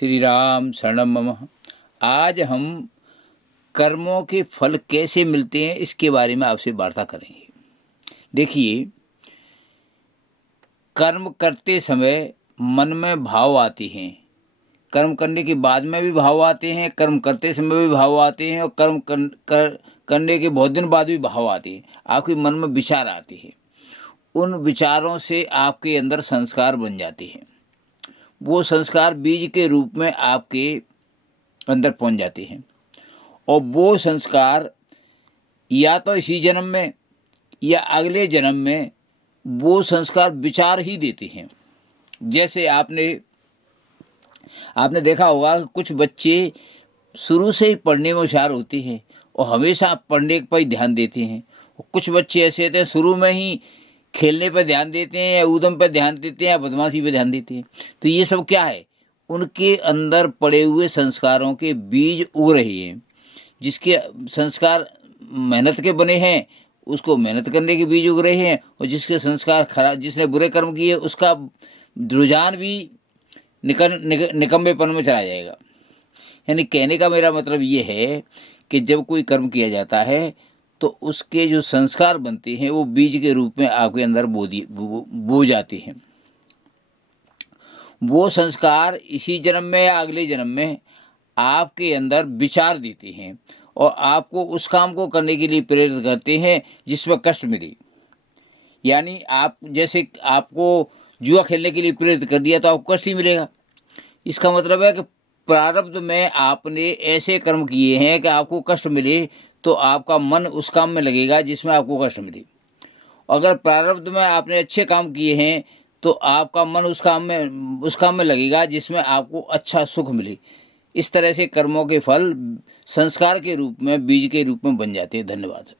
श्री राम शरणम मम। आज हम कर्मों के फल कैसे मिलते हैं इसके बारे में आपसे वार्ता करेंगे। देखिए, कर्म करते समय मन में भाव आते हैं, कर्म करने के बाद में भी भाव आते हैं, कर्म करते समय भी भाव आते हैं और करने के बहुत दिन बाद भी भाव आते हैं। आपके मन में विचार आते हैं, उन विचारों से आपके अंदर संस्कार बन जाते हैं। वो संस्कार बीज के रूप में आपके अंदर पहुंच जाते हैं और वो संस्कार या तो इसी जन्म में या अगले जन्म में वो संस्कार विचार ही देते हैं। जैसे आपने देखा होगा कि कुछ बच्चे शुरू से ही पढ़ने में होशियार होते हैं और हमेशा पढ़ने पर ही ध्यान देते हैं, और कुछ बच्चे ऐसे होते हैं शुरू में ही खेलने पर ध्यान देते हैं या ऊधम पर ध्यान देते हैं या बदमाशी पर ध्यान देते हैं। तो ये सब क्या है? उनके अंदर पड़े हुए संस्कारों के बीज उग रहे हैं। जिसके संस्कार मेहनत के बने हैं उसको मेहनत करने के बीज उग रहे हैं, और जिसके संस्कार खराब, जिसने बुरे कर्म किए उसका रुझान भी निकम्मेपन में चला जाएगा। यानी कहने का मेरा मतलब ये है कि जब कोई कर्म किया जाता है तो उसके जो संस्कार बनते हैं वो बीज के रूप में आपके अंदर बो जाते हैं। वो संस्कार इसी जन्म में या अगले जन्म में आपके अंदर विचार देते हैं और आपको उस काम को करने के लिए प्रेरित करते हैं जिसमें कष्ट मिले। यानी आप जैसे आपको जुआ खेलने के लिए प्रेरित कर दिया तो आपको कष्ट ही मिलेगा। इसका मतलब है कि प्रारब्ध में आपने ऐसे कर्म किए हैं कि आपको कष्ट मिले तो आपका मन उस काम में लगेगा जिसमें आपको कष्ट मिले। अगर प्रारब्ध में आपने अच्छे काम किए हैं तो आपका मन उस काम में लगेगा जिसमें आपको अच्छा सुख मिले। इस तरह से कर्मों के फल संस्कार के रूप में, बीज के रूप में बन जाते हैं। धन्यवाद।